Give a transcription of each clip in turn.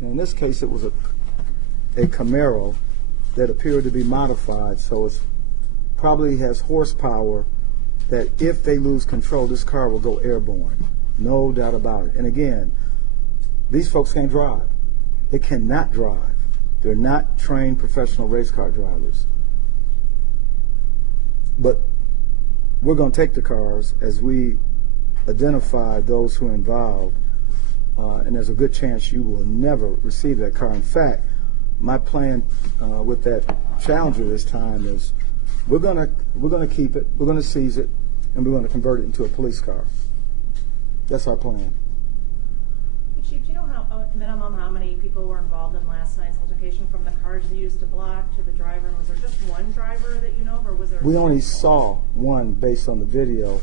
In this case, it was a Camaro that appeared to be modified, so it probably has horsepower that if they lose control, this car will go airborne. No doubt about it. And again, these folks can't drive. They cannot drive. They're not trained professional race car drivers. But we're going to take the cars as we identify those who are involved, and there's a good chance you will never receive that car. In fact, my plan with that Challenger this time is we're gonna keep it, we're gonna seize it, and we're gonna convert it into a police car. That's our plan. Chief, do you know how many people were involved in last night's altercation, from the cars used to block to the driver? And was there just one driver that you know of, or was there? We only saw one based on the video.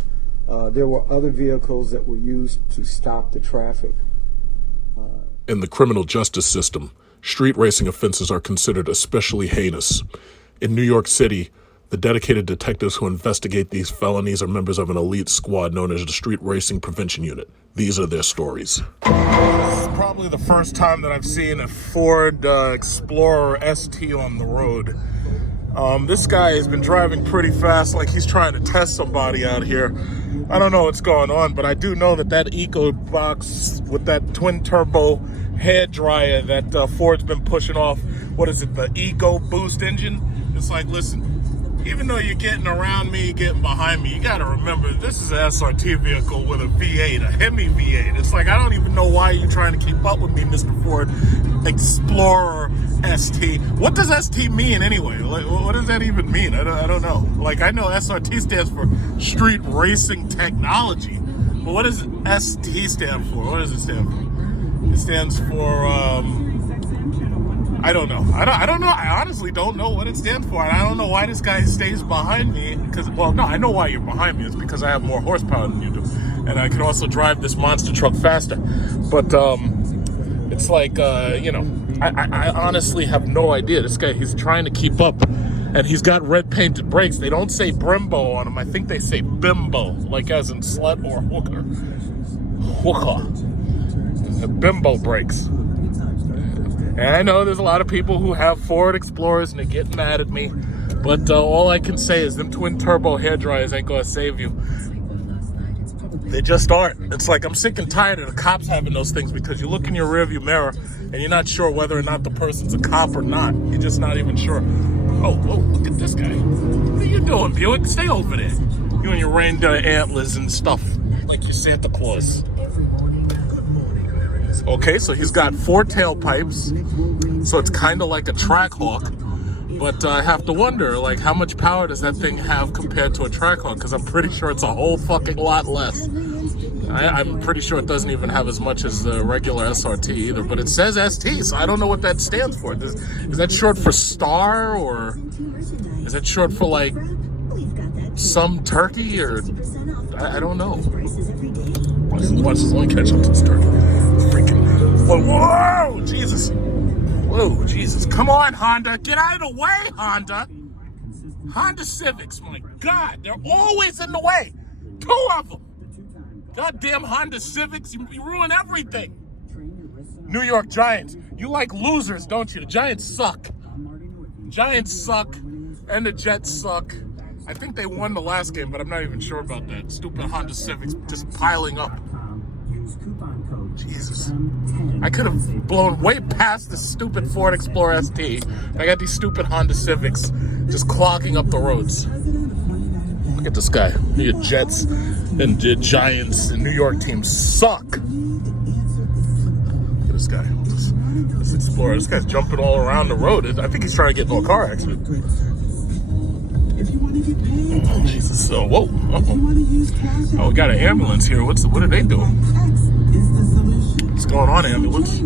There were other vehicles that were used to stop the traffic. In the criminal justice system, street racing offenses are considered especially heinous. In New York City, the dedicated detectives who investigate these felonies are members of an elite squad known as the Street Racing Prevention Unit. These are their stories. This is probably the first time that I've seen a Ford Explorer ST on the road. This guy has been driving pretty fast, like he's trying to test somebody out here. I don't know what's going on, but I do know that Eco box with that twin turbo hair dryer that Ford's been pushing off, what is it, the Eco Boost engine? It's like, listen, even though you're getting around me, getting behind me, you gotta remember, this is an SRT vehicle with a V8, a Hemi V8. It's like, I don't even know why you're trying to keep up with me, Mr. Ford Explorer ST. What does ST mean anyway? Like, what does that even mean? I don't know. Like, I know SRT stands for Street Racing Technology, but what does ST stand for? What does it stand for? It stands for, I don't know. I don't know. I honestly don't know what it stands for. And I don't know why this guy stays behind me. Because, well, no, I know why you're behind me. It's because I have more horsepower than you do. And I can also drive this monster truck faster. But it's like, you know, I honestly have no idea. This guy, he's trying to keep up. And he's got red painted brakes. They don't say Brembo on them. I think they say Bimbo, like as in slut or hooker. Hooker. Bimbo brakes. And I know there's a lot of people who have Ford Explorers and they get mad at me, but all I can say is them twin turbo hair dryers ain't gonna save you. They just aren't. It's like I'm sick and tired of the cops having those things, because you look in your rearview mirror and you're not sure whether or not the person's a cop or not. You're just not even sure. Oh, look at this guy. What are you doing, Buick? Stay over there. You and your reindeer antlers and stuff like you're Santa Claus. Okay, so he's got 4 tailpipes, so it's kind of like a Trackhawk, but I have to wonder, like, how much power does that thing have compared to a Trackhawk? Because I'm pretty sure it's a whole fucking lot less. I'm pretty sure it doesn't even have as much as the regular SRT either, but it says ST, so I don't know what that stands for. Is that short for star, or is that short for, like, some turkey, or I don't know. Watch this, let me catch up to this turkey. Freaking, whoa, Jesus. Whoa, Jesus. Come on, Honda. Get out of the way, Honda. Honda Civics, my God. They're always in the way. 2 of them. Goddamn Honda Civics. You ruin everything. New York Giants. You like losers, don't you? The Giants suck. Giants suck. And the Jets suck. I think they won the last game, but I'm not even sure about that. Stupid Honda Civics just piling up. Jesus. I could have blown way past the stupid Ford Explorer ST. I got these stupid Honda Civics just clogging up the roads. Look at this guy. The Jets and the Giants and New York teams suck. Look at this guy. This Explorer. This guy's jumping all around the road. I think he's trying to get into a car accident. Oh, Jesus. So, whoa. Uh-oh. Oh, we got an ambulance here. What are they doing? What's going on, ambulance?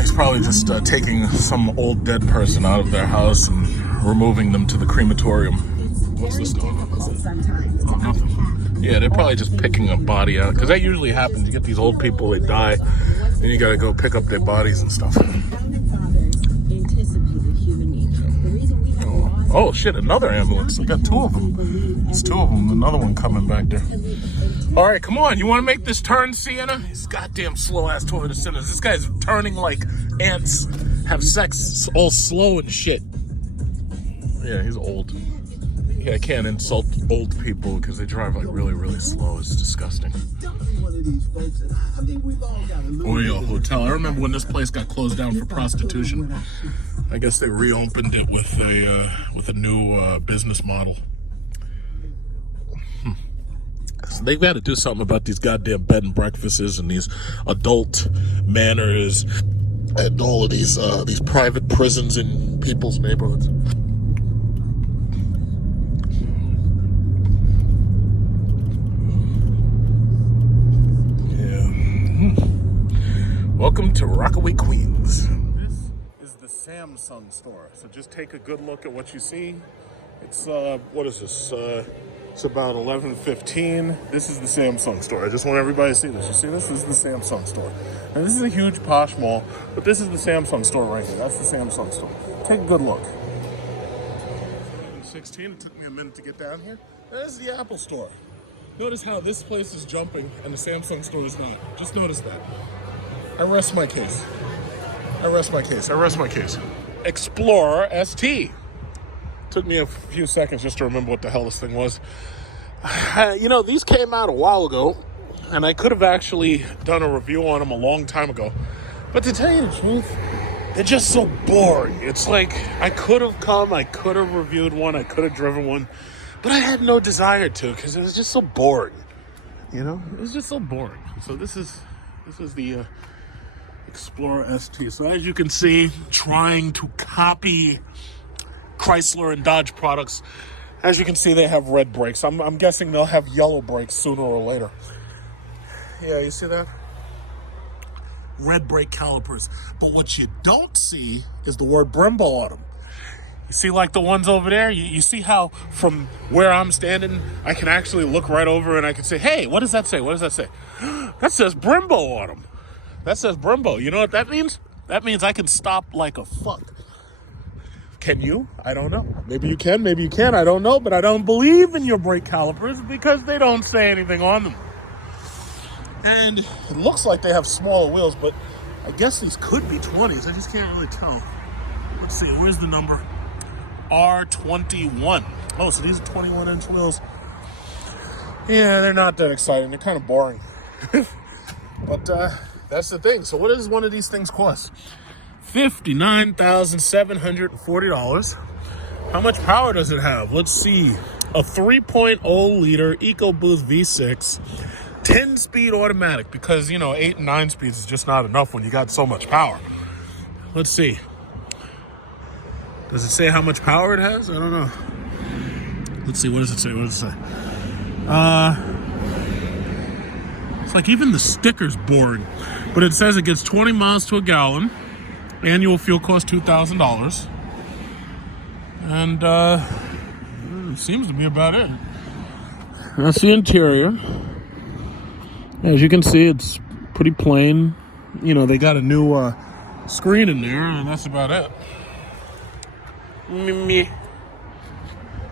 He's probably just taking some old dead person out of their house and removing them to the crematorium. What's this going on? Oh, nothing. Yeah, they're probably just picking a body out, because that usually happens. You get these old people, they die, and you gotta go pick up their bodies and stuff. Oh shit, another ambulance. I got 2 of them. There's 2 of them. Another one coming back there. All right, come on. You want to make this turn, Sienna? These goddamn slow-ass Toyota Siennas. This guy's turning like ants have sex, all slow and shit. Yeah, he's old. Yeah, I can't insult old people because they drive like really, really slow. It's disgusting. Oreo Hotel. I remember when this place got closed down for prostitution. I guess they reopened it with a new business model. So they've got to do something about these goddamn bed and breakfasts and these adult manors and all of these private prisons in people's neighborhoods. Welcome to Rockaway, Queens. This is the Samsung store. So just take a good look at what you see. It's, what is this? It's about 11:15. This is the Samsung store. I just want everybody to see this. You see this? This is the Samsung store. And this is a huge posh mall, but this is the Samsung store right here. That's the Samsung store. Take a good look. 16. It took me a minute to get down here. This is the Apple store. Notice how this place is jumping and the Samsung store is not. Just notice that. I rest my case. Explorer ST. Took me a few seconds just to remember what the hell this thing was. You know, these came out a while ago, and I could have actually done a review on them a long time ago. But to tell you the truth, they're just so boring. It's like, I could have reviewed one, I could have driven one, but I had no desire to because it was just so boring. You know, it was just so boring. So this is the Explorer ST. So as you can see, trying to copy Chrysler and Dodge products. As you can see, they have red brakes. I'm guessing they'll have yellow brakes sooner or later. Yeah, you see that? Red brake calipers. But what you don't see is the word Brembo on them. You see like the ones over there? You see how from where I'm standing, I can actually look right over and I can say, hey, what does that say? What does that say? That says Brembo on them. That says Brembo. You know what that means? That means I can stop like a fuck. Can you? I don't know. Maybe you can, maybe you can't. I don't know, but I don't believe in your brake calipers because they don't say anything on them. And it looks like they have smaller wheels, but I guess these could be 20s. I just can't really tell. Let's see, where's the number? R21. Oh, so these are 21-inch wheels. Yeah, they're not that exciting. They're kind of boring. But that's the thing. So what does one of these things cost? $59,740. How much power does it have? Let's see. A 3.0 liter EcoBoost V6, 10-speed automatic, because, you know, 8 and 9 speeds is just not enough when you got so much power. Let's see. Does it say how much power it has? I don't know. Let's see. What does it say? It's like even the sticker's boring. But it says it gets 20 miles to a gallon. Annual fuel cost $2,000. And it seems to be about it. That's the interior. As you can see, it's pretty plain. You know, they got a new screen in there, and that's about it. Me.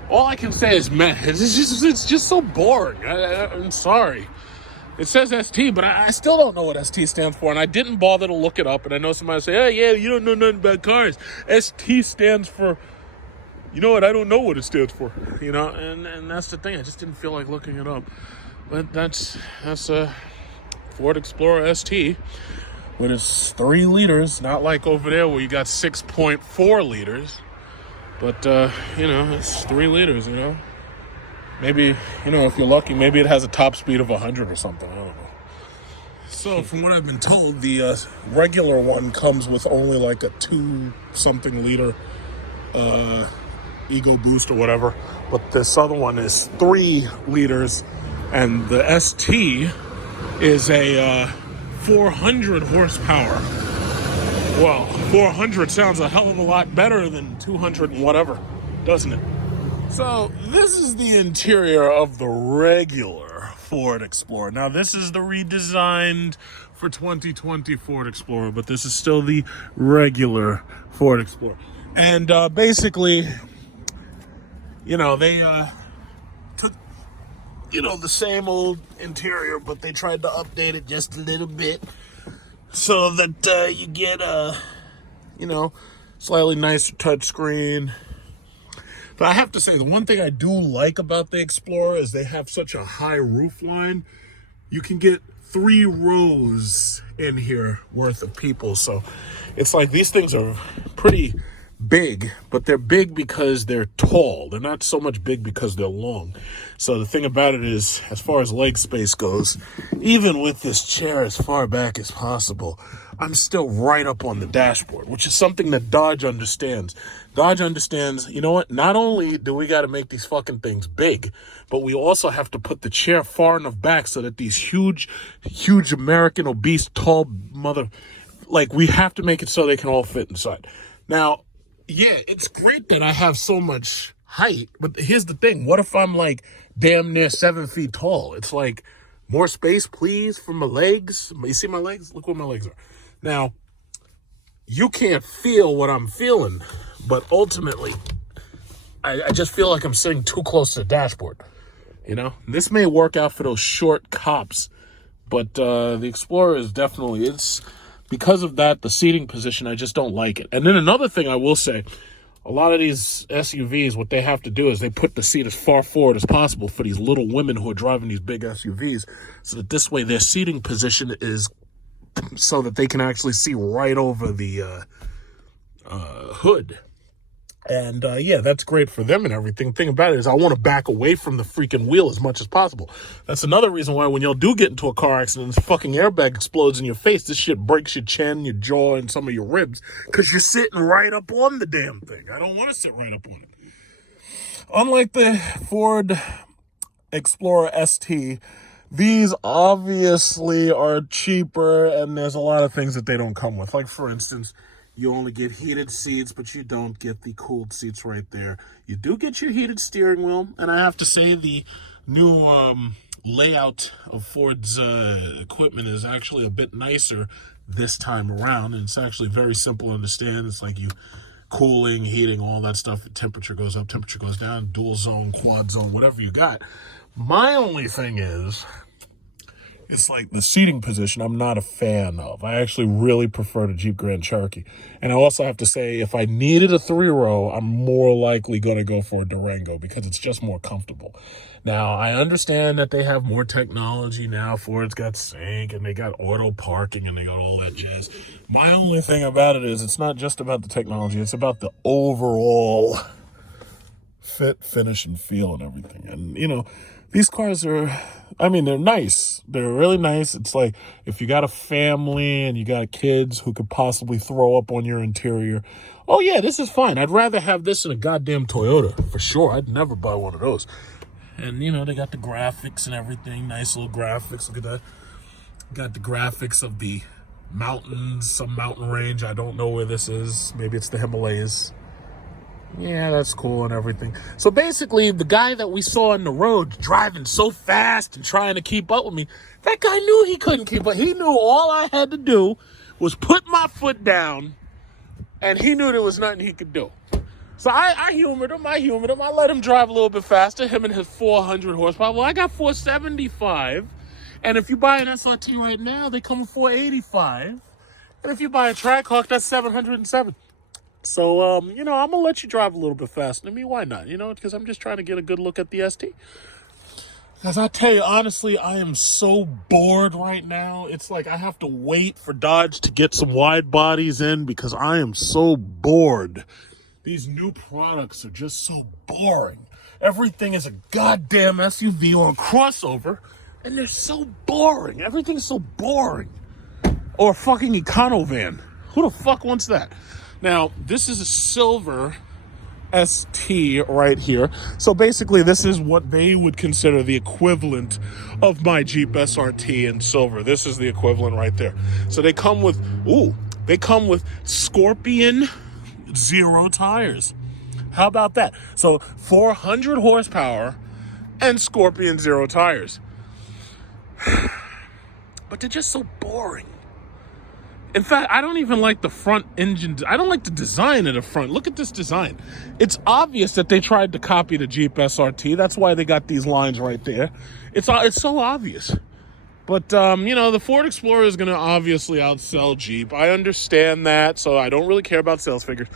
All I can say is meh. It's just so boring. I'm sorry. It says ST, but I still don't know what ST stands for, and I didn't bother to look it up. And I know somebody say, "Oh yeah, you don't know nothing about cars." ST stands for, you know what? I don't know what it stands for. You know, and that's the thing. I just didn't feel like looking it up. But that's a Ford Explorer ST, but it's 3 liters, not like over there where you got 6.4 liters. But you know, it's 3 liters. You know. Maybe, you know, if you're lucky, maybe it has a top speed of 100 or something. I don't know. So, from what I've been told, the regular one comes with only like a 2-something liter EcoBoost or whatever. But this other one is 3 liters. And the ST is a 400 horsepower. Well, 400 sounds a hell of a lot better than 200 and whatever, doesn't it? So this is the interior of the regular Ford Explorer. Now this is the redesigned for 2020 Ford Explorer, but this is still the regular Ford Explorer. And basically, you know, they took the same old interior, but they tried to update it just a little bit so that you get a, slightly nicer touchscreen. But I have to say, the one thing I do like about the Explorer is they have such a high roof line. You can get 3 rows in here worth of people. So it's like these things are pretty big, but they're big because they're tall. They're not so much big because they're long. So the thing about it is, as far as leg space goes, even with this chair as far back as possible, I'm still right up on the dashboard, which is something that Dodge understands. Dodge understands, you know what? Not only do we got to make these fucking things big, but we also have to put the chair far enough back so that these huge American obese tall we have to make it so they can all fit inside. Now, yeah, it's great that I have so much height, but here's the thing. What if I'm like damn near 7 feet tall? It's like, more space, please, for my legs. You see my legs? Look where my legs are. Now, you can't feel what I'm feeling, but ultimately, I just feel like I'm sitting too close to the dashboard. This may work out for those short cops, but the Explorer is definitely, it's because of that, the seating position, I just don't like it. And then another thing I will say, a lot of these SUVs, what they have to do is they put the seat as far forward as possible for these little women who are driving these big SUVs, so that this way their seating position is so that they can actually see right over the hood. And yeah, that's great for them and everything. Thing about it is I want to back away from the freaking wheel as much as possible. That's another reason why when y'all do get into a car accident, this fucking airbag explodes in your face. This shit breaks your chin, your jaw, and some of your ribs because you're sitting right up on the damn thing. I don't want to sit right up on it. Unlike the Ford Explorer ST, these obviously are cheaper, and there's a lot of things that they don't come with. Like, for instance, you only get heated seats, but you don't get the cooled seats right there. You do get your heated steering wheel, and I have to say the new layout of Ford's equipment is actually a bit nicer this time around, and it's actually very simple to understand. It's like you cooling, heating, all that stuff. Temperature goes up, temperature goes down, dual zone, quad zone, whatever you got. My only thing is, it's like the seating position I'm not a fan of. I actually really prefer the Jeep Grand Cherokee. And I also have to say, if I needed a 3-row, I'm more likely going to go for a Durango because it's just more comfortable. Now, I understand that they have more technology now. Ford's got sync and they got auto parking and they got all that jazz. My only thing about it is it's not just about the technology. It's about the overall fit, finish, and feel and everything. And, these cars are, they're nice. They're really nice. It's like if you got a family and you got kids who could possibly throw up on your interior, oh yeah, this is fine. I'd rather have this than a goddamn Toyota, for sure. I'd never buy one of those. And, they got the graphics and everything. Nice little graphics. Look at that. Got the graphics of the mountains, some mountain range. I don't know where this is. Maybe it's the Himalayas. Yeah, that's cool and everything. So basically, the guy that we saw on the road driving so fast and trying to keep up with me, that guy knew he couldn't keep up. He knew all I had to do was put my foot down, and he knew there was nothing he could do. So I humored him. I let him drive a little bit faster, him and his 400 horsepower. Well, I got 475, and if you buy an SRT right now, they come with 485. And if you buy a Trackhawk, that's 707. So, I'm going to let you drive a little bit faster. Why not? Because I'm just trying to get a good look at the ST. As I tell you, honestly, I am so bored right now. It's like I have to wait for Dodge to get some wide bodies in because I am so bored. These new products are just so boring. Everything is a goddamn SUV or a crossover, and they're so boring. Everything's so boring. Or a fucking econo van. Who the fuck wants that? Now, this is a silver ST right here. So basically, this is what they would consider the equivalent of my Jeep SRT in silver. This is the equivalent right there. So they come with, Scorpion 0 tires. How about that? So 400 horsepower and Scorpion 0 tires. But they're just so boring. In fact, I don't even like the front engine. I don't like the design of the front. Look at this design. It's obvious that they tried to copy the Jeep SRT. That's why they got these lines right there. It's so obvious. But, the Ford Explorer is going to obviously outsell Jeep. I understand that, so I don't really care about sales figures.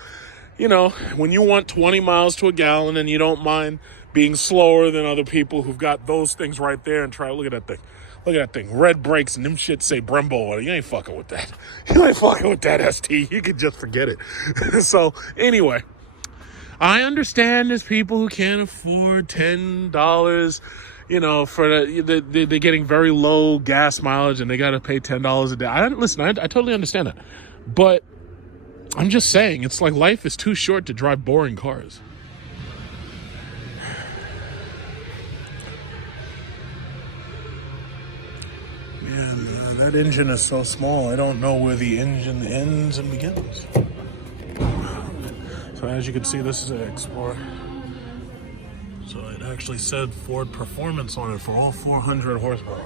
When you want 20 miles to a gallon and you don't mind being slower than other people who've got those things right there and look at that thing. Look at that thing. Red brakes and them shit say Brembo on it. You ain't fucking with that. You ain't fucking with that ST. You can just forget it. So, anyway, I understand there's people who can't afford $10, they're getting very low gas mileage and they got to pay $10 a day. I totally understand that. But I'm just saying, it's like life is too short to drive boring cars. Man, that engine is so small, I don't know where the engine ends and begins. So as you can see, this is an Explorer. So it actually said Ford Performance on it for all 400 horsepower.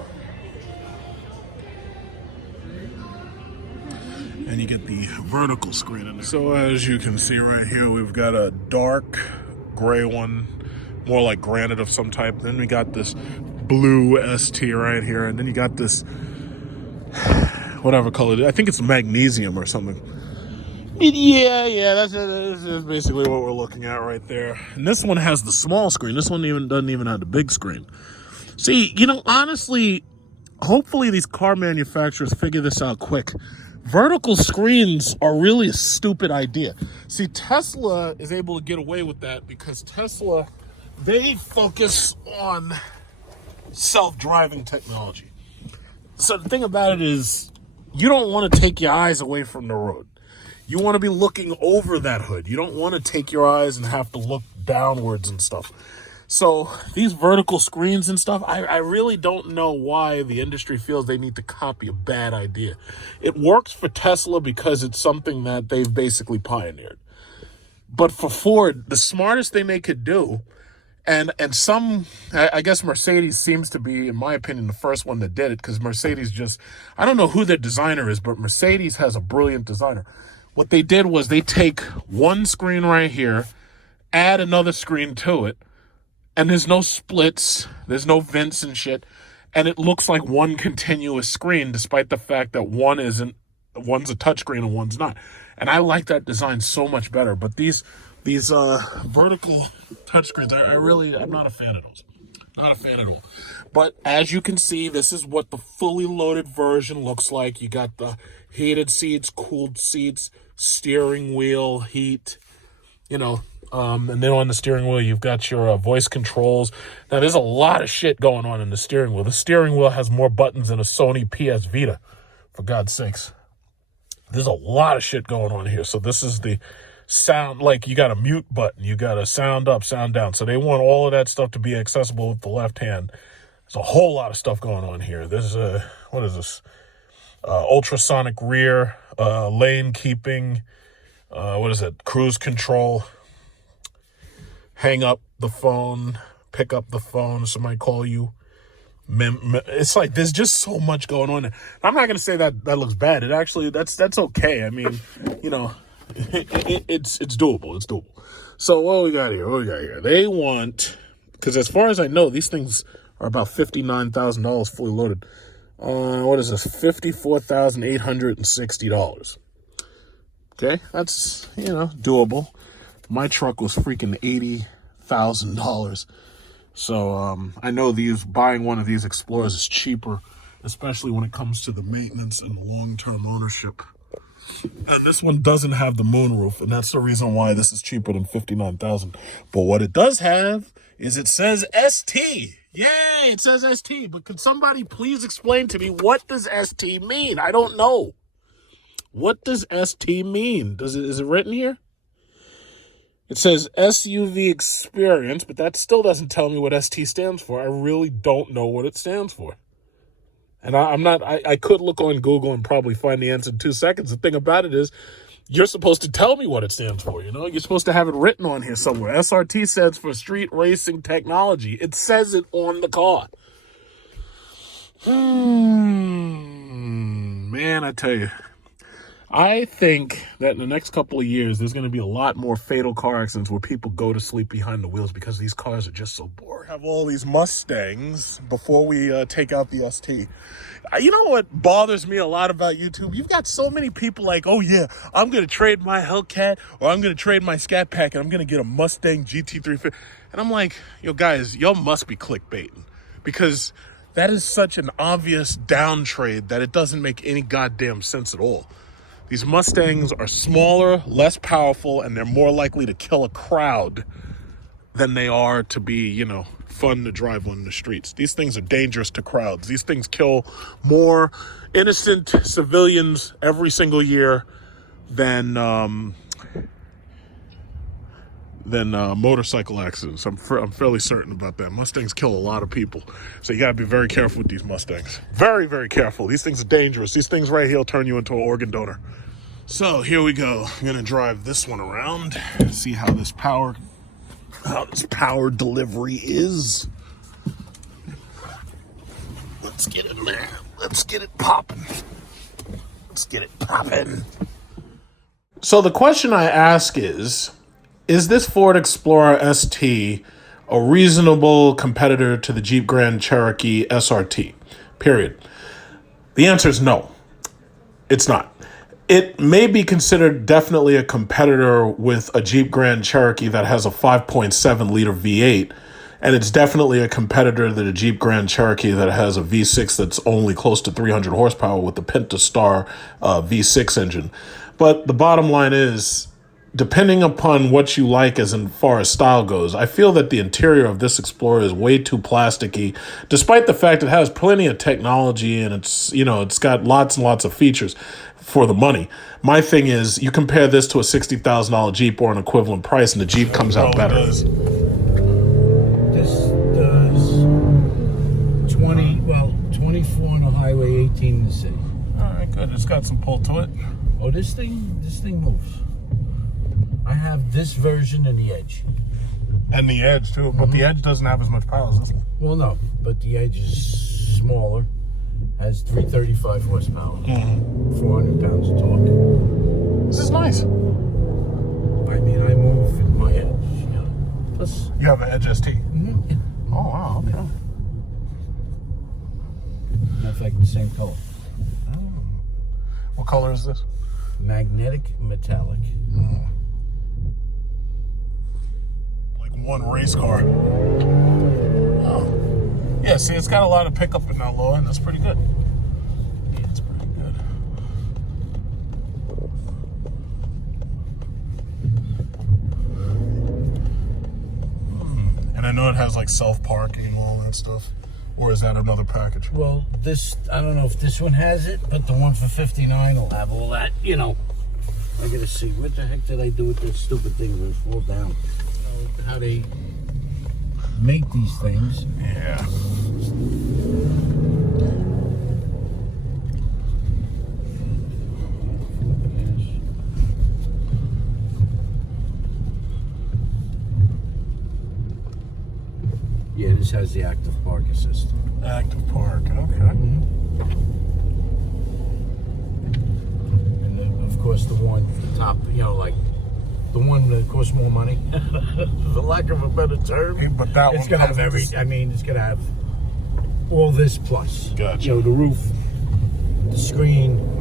And you get the vertical screen in there. So as you can see right here, we've got a dark gray one, more like granite of some type. Then we got this blue ST right here. And then you got this, whatever color it is. I think it's magnesium or something. Yeah, that's basically what we're looking at right there. And this one has the small screen. This one doesn't even have the big screen. See, honestly, hopefully these car manufacturers figure this out quick. Vertical screens are really a stupid idea. See, Tesla is able to get away with that because Tesla, they focus on self-driving technology. So the thing about it is, you don't want to take your eyes away from the road. You want to be looking over that hood. You don't want to take your eyes and have to look downwards and stuff. So these vertical screens and stuff, I really don't know why the industry feels they need to copy a bad idea. It works for Tesla because it's something that they've basically pioneered. But for Ford, the smartest thing they could do, and I guess Mercedes seems to be, in my opinion, the first one that did it, because Mercedes I don't know who their designer is, but Mercedes has a brilliant designer. What they did was they take one screen right here, add another screen to it, and there's no splits, there's no vents and shit, and it looks like one continuous screen, despite the fact that one's a touchscreen and one's not. And I like that design so much better. But these vertical touchscreens, I'm not a fan of those. Not a fan at all. But as you can see, this is what the fully loaded version looks like. You got the heated seats, cooled seats, steering wheel heat, and then on the steering wheel, you've got your voice controls. Now, there's a lot of shit going on in the steering wheel. The steering wheel has more buttons than a Sony PS Vita, for God's sakes. There's a lot of shit going on here. So this is the sound, like you got a mute button, you got a sound up, sound down. So they want all of that stuff to be accessible with the left hand. There's a whole lot of stuff going on here. There's what is this? Ultrasonic rear, lane keeping, cruise control. Hang up the phone, pick up the phone, somebody call you. It's like there's just so much going on there. I'm not going to say that looks bad. It actually, that's okay. I mean, it's doable. It's doable. So what we got here? They want, because as far as I know, these things are about $59,000 fully loaded. What is this? $54,860. Okay, that's, doable. My truck was freaking $80,000. So I know buying one of these Explorers is cheaper, especially when it comes to the maintenance and long-term ownership. And this one doesn't have the moonroof, and that's the reason why this is cheaper than $59,000. But what it does have is it says ST. Yay, it says ST. But could somebody please explain to me, what does ST mean? I don't know. What does ST mean? Is it written here? It says SUV experience, but that still doesn't tell me what ST stands for. I really don't know what it stands for. And I could look on Google and probably find the answer in 2 seconds. The thing about it is, you're supposed to tell me what it stands for, You're supposed to have it written on here somewhere. SRT stands for Street Racing Technology. It says it on the car. Man, I tell you. I think that in the next couple of years, there's going to be a lot more fatal car accidents where people go to sleep behind the wheels because these cars are just so boring. Have all these Mustangs before we take out the ST. You know what bothers me a lot about YouTube? You've got so many people like, oh yeah, I'm going to trade my Hellcat or I'm going to trade my Scat Pack and I'm going to get a Mustang GT350. And I'm like, yo guys, y'all must be clickbaiting because that is such an obvious down trade that it doesn't make any goddamn sense at all. These Mustangs are smaller, less powerful, and they're more likely to kill a crowd than they are to be, you know, fun to drive on the streets. These things are dangerous to crowds. These things kill more innocent civilians every single year than motorcycle accidents. I'm fairly certain about that. Mustangs kill a lot of people. So you got to be very careful with these Mustangs. Very, very careful. These things are dangerous. These things right here will turn you into an organ donor. So here we go. I'm going to drive this one around, see how this power delivery is. Let's get in there. Let's get it popping. Let's get it popping. So the question I ask is this Ford Explorer ST a reasonable competitor to the Jeep Grand Cherokee SRT? Period. The answer is no. It's not. It may be considered definitely a competitor with a Jeep Grand Cherokee that has a 5.7 liter V8, and it's definitely a competitor to the Jeep Grand Cherokee that has a V6 that's only close to 300 horsepower with the Pentastar V6 engine. But the bottom line is, depending upon what you like as far as style goes, I feel that the interior of this Explorer is way too plasticky, despite the fact it has plenty of technology and it's got lots and lots of features for the money. My thing is, you compare this to a $60,000 Jeep or an equivalent price, and the Jeep comes out better. This does 24 on the highway, 18 in the city. All right, good. It's got some pull to it. Oh, this thing moves. I have this version and the Edge. And the Edge, too. But the Edge doesn't have as much power as this one. Well, no, but the Edge is smaller, has 335 horsepower, 400 pounds of torque. This is nice. I mean, I move with my Edge. You know. Plus, You have an Edge ST. yeah. Oh, wow. Okay. Matter of fact, the same color. What color is this? Magnetic metallic. Like one race car. Oh. Yeah, see, it's got a lot of pickup in that low end. That's pretty good. Yeah, it's pretty good. And I know it has like self-parking and all that stuff. Or is that another package? Well, this, I don't know if this one has it, but the one for 59 will have all that, you know. I gotta see, what the heck did I do with this stupid thing that fall down? You know, how they make these things. Yeah. Yeah, this has the active park assist. Active park, okay. And then, of course, the one, the top, you know, like the one that costs more money, for lack of a better term. Yeah, but that it's one gonna have comes with I mean, it's gonna have all this plus. Gotcha. You know, the roof, the screen.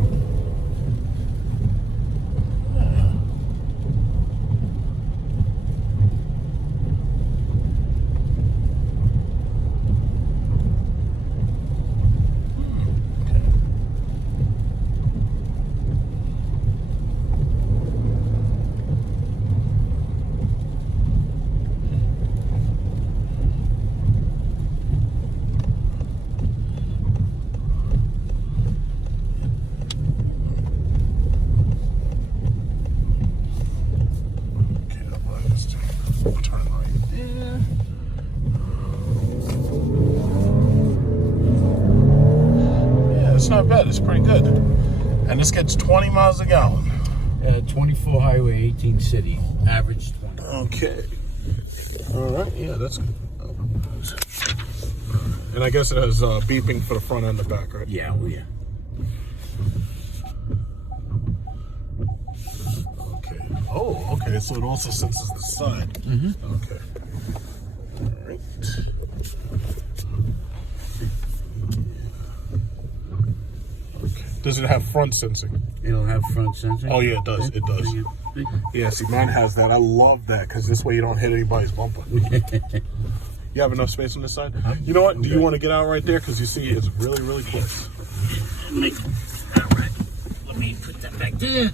Turn right. Yeah, it's not bad. It's pretty good. And this gets 20 miles a gallon. 24 highway, 18 city, average 20. Okay. All right. Yeah, that's good. And I guess it has beeping for the front and the back, right? Yeah, oh yeah. Oh, okay. So it also senses the side. Mm-hmm. Okay. All right. Okay. Does it have front sensing? It'll have front sensing. Oh yeah, it does. It does. Yeah. See, mine has that. I love that because this way you don't hit anybody's bumper. You have enough space on this side? You know what? Do you want to get out right there? Because you see it's really, really close. All right. Let me put that back there.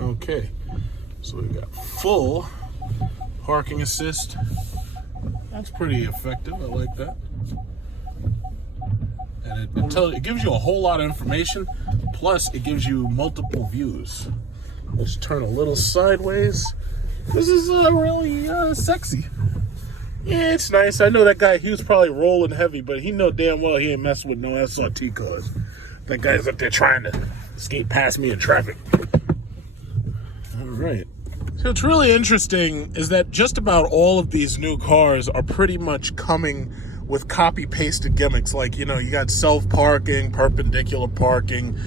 Okay. So we got full parking assist. That's pretty effective. I like that. And it gives you a whole lot of information, plus it gives you multiple views. Let's turn a little sideways. This is really sexy. Yeah, it's nice. I know that guy, he was probably rolling heavy, but he know damn well he ain't messing with no SRT cars. That guy's up there trying to skate past me in traffic. All right. So what's really interesting is that just about all of these new cars are pretty much coming with copy-pasted gimmicks. Like, you know, you got self-parking, perpendicular parking.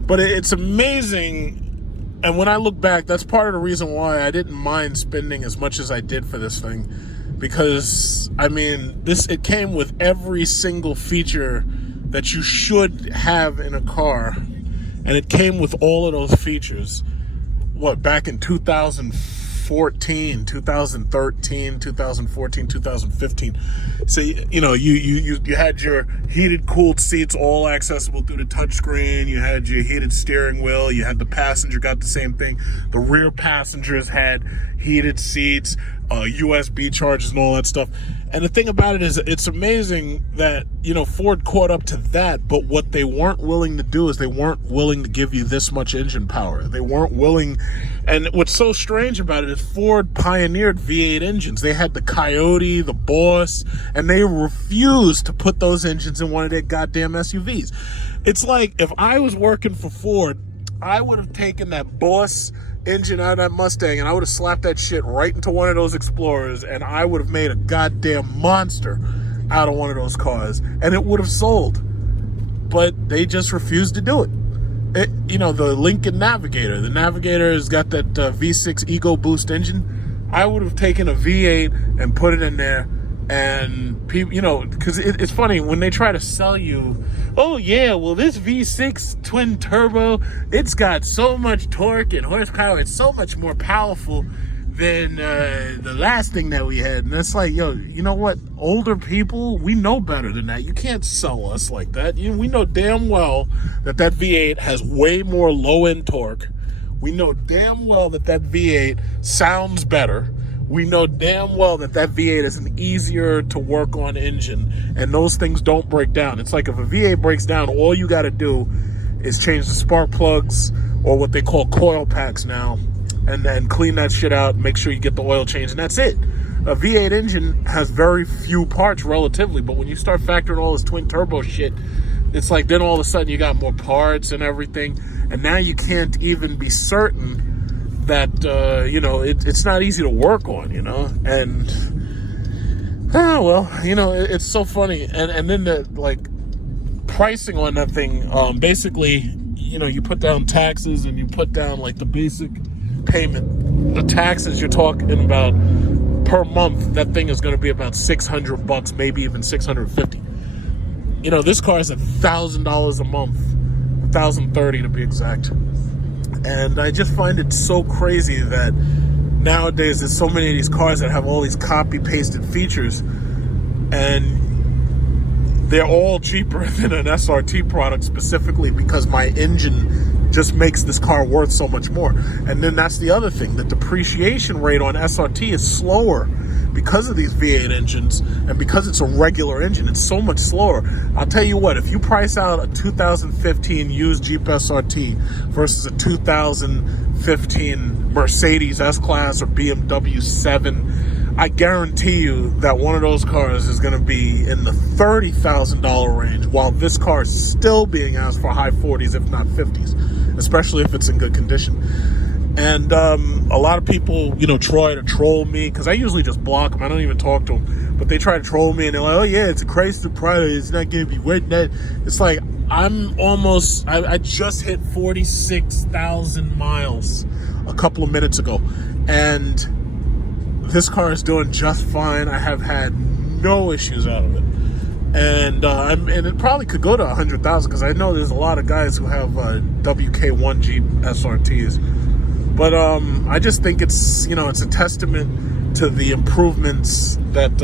But it's amazing. And when I look back, that's part of the reason why I didn't mind spending as much as I did for this thing. Because, I mean, it came with every single feature that you should have in a car. And it came with all of those features. Back in 2014, 2013, 2014, 2015. So, you know, you had your heated, cooled seats, all accessible through the touchscreen. You had your heated steering wheel. You had the passenger got the same thing. The rear passengers had heated seats, USB chargers and all that stuff. And the thing about it is, it's amazing that, you know, Ford caught up to that, but what they weren't willing to do is they weren't willing to give you this much engine power. They weren't willing, and what's so strange about it is Ford pioneered V8 engines. They had the Coyote, the Boss, and they refused to put those engines in one of their goddamn SUVs. It's like, if I was working for Ford, I would have taken that Boss engine out of that Mustang and I would have slapped that shit right into one of those Explorers, and I would have made a goddamn monster out of one of those cars, and it would have sold. But they just refused to do it. You know, the Lincoln Navigator. The Navigator has got that V6 Ego Boost engine. I would have taken a V8 and put it in there, and people, you know, because it's funny when they try to sell you, oh yeah, well this V6 twin turbo, it's got so much torque and horsepower, it's so much more powerful than the last thing that we had. And it's like, yo, you know what? Older people, we know better than that. You can't sell us like that. We know damn well that V8 has way more low-end torque. We know damn well that V8 sounds better. We know damn well that V8 is an easier to work on engine, and those things don't break down. It's like if a V8 breaks down, all you got to do is change the spark plugs, or what they call coil packs now, and then clean that shit out, make sure you get the oil change, and that's it. A V8 engine has very few parts relatively, but when you start factoring all this twin turbo shit, it's like then all of a sudden you got more parts and everything, and now you can't even be certain that, you know, it's not easy to work on, you know, and, well, you know, it's so funny. And then the, like, pricing on that thing, basically, you know, you put down taxes and you put down, like, the basic payment. The taxes you're talking about per month, that thing is going to be about $600, maybe even $650. You know, this car is $1,000 a month, $1,030 to be exact. And I just find it so crazy that nowadays there's so many of these cars that have all these copy-pasted features, and they're all cheaper than an SRT product, specifically because my engine just makes this car worth so much more. And then that's the other thing. The depreciation rate on SRT is slower because of these V8 engines, and because it's a regular engine, it's so much slower. I'll tell you what, if you price out a 2015 used Jeep SRT versus a 2015 Mercedes S-Class or BMW 7, I guarantee you that one of those cars is going to be in the $30,000 range, while this car is still being asked for high 40s, if not 50s, especially if it's in good condition. And a lot of people, try to troll me, because I usually just block them. I don't even talk to them. But they try to troll me, and they're like, oh, yeah, it's a Chrysler product. It's not going to be worth that. It's like, I just hit 46,000 miles a couple of minutes ago. And this car is doing just fine. I have had no issues out of it. And it probably could go to 100,000, because I know there's a lot of guys who have WK1 Jeep SRTs. But I just think it's a testament to the improvements that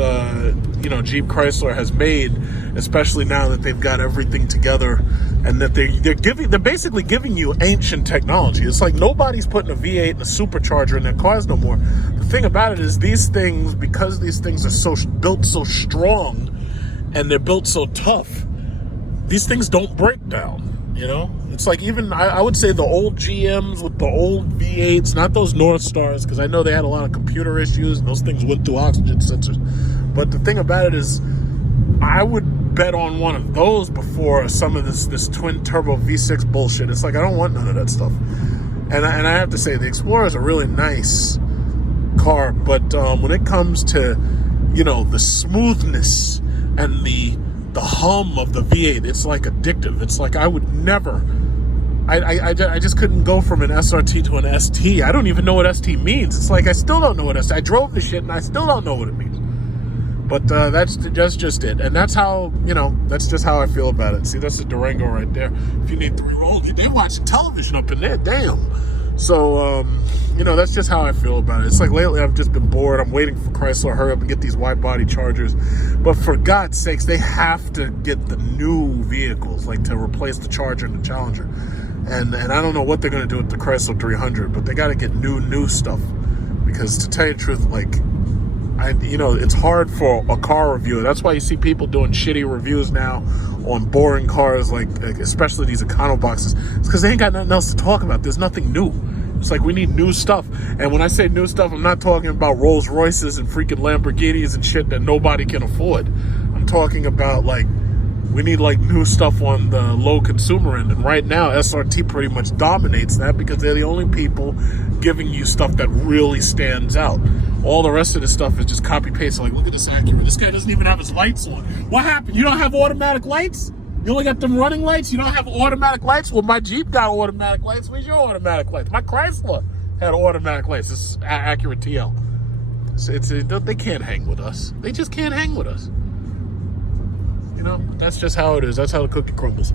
Jeep Chrysler has made, especially now that they've got everything together, and that they're basically giving you ancient technology. It's like nobody's putting a V8 and a supercharger in their cars no more. The thing about it is, these things, because these things are built so strong and they're built so tough, these things don't break down. It's like, even I would say the old GMs with the old V8s, not those North Stars, because I know they had a lot of computer issues and those things went through oxygen sensors. But the thing about it is, I would bet on one of those before some of this twin turbo V6 bullshit. It's like, I don't want none of that stuff. And I have to say, the Explorer is a really nice car, but when it comes to the smoothness and the hum of the V8, it's like addictive. It's like, I would never, I just couldn't go from an SRT to an ST. I don't even know what ST means. It's like, I still don't know what ST, I drove the shit and I still don't know what it means. But that's just it. And that's how, that's just how I feel about it. See, that's the Durango right there. If you need 3 rolls, they're watching television up in there, damn. So, that's just how I feel about it. It's like, lately I've just been bored. I'm waiting for Chrysler to hurry up and get these wide body Chargers. But for God's sakes, they have to get the new vehicles, like to replace the Charger and the Challenger. And I don't know what they're going to do with the Chrysler 300, but they got to get new stuff. Because to tell you the truth, like, it's hard for a car reviewer. That's why you see people doing shitty reviews now on boring cars, like especially these econo boxes. It's because they ain't got nothing else to talk about. There's nothing new. It's like, we need new stuff. And when I say new stuff, I'm not talking about Rolls Royces and freaking Lamborghinis and shit that nobody can afford. I'm talking about, like, we need like new stuff on the low consumer end. And right now, SRT pretty much dominates that, because they're the only people giving you stuff that really stands out. All the rest of the stuff is just copy paste. Like, look at this Acura. This guy doesn't even have his lights on. What happened? You don't have automatic lights? You only got them running lights? You don't have automatic lights? Well, my Jeep got automatic lights. Where's your automatic lights? My Chrysler had automatic lights. This is Acura TL. They can't hang with us. They just can't hang with us. That's just how it is. That's how the cookie crumbles.